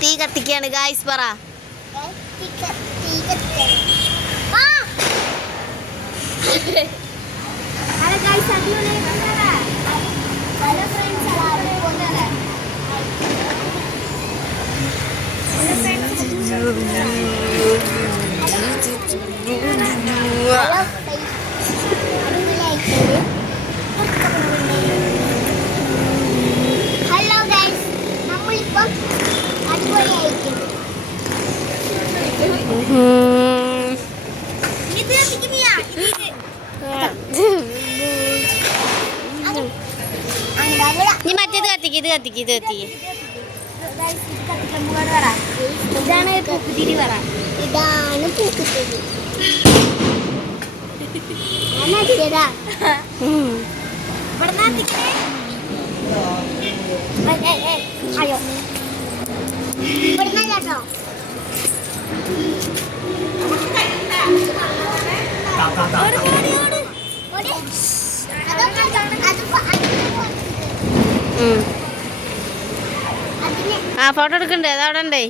തീ കത്തിക്കാണ് ഗായ്സ് പറ. Hello guys, നമ്മളിപ്പം അടിപൊളിയായിരിക്കും. നീ മറ്റേത് കത്തിക്ക്, ഇത് കത്തിക്ക്, ഇത് കത്തിക്ക്. ഇതാണ് പൂക്കുതിരി പറ. ഇതാണ് പൂക്കുതിരി. അയ്യോ ഇവിടുന്ന് കേട്ടോ. ആ ഫോട്ടോ എടുക്കണ്ടേ? അതവിടെ ഉണ്ടേ.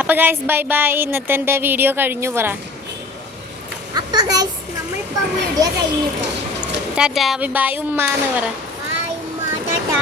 അപ്പൊ ഗൈസ് ബൈ ബൈ. ഇന്നത്തെ എൻ്റെ വീഡിയോ കഴിഞ്ഞു പറ. അപ്പൊ ഗൈസ് നമ്മളിപ്പോ വീഡിയോ കഴിഞ്ഞു. ടാറ്റാ ബൈ ബൈ ഉമ്മ എന്ന് പറ. ബൈ ഉമ്മ, ടാറ്റാ.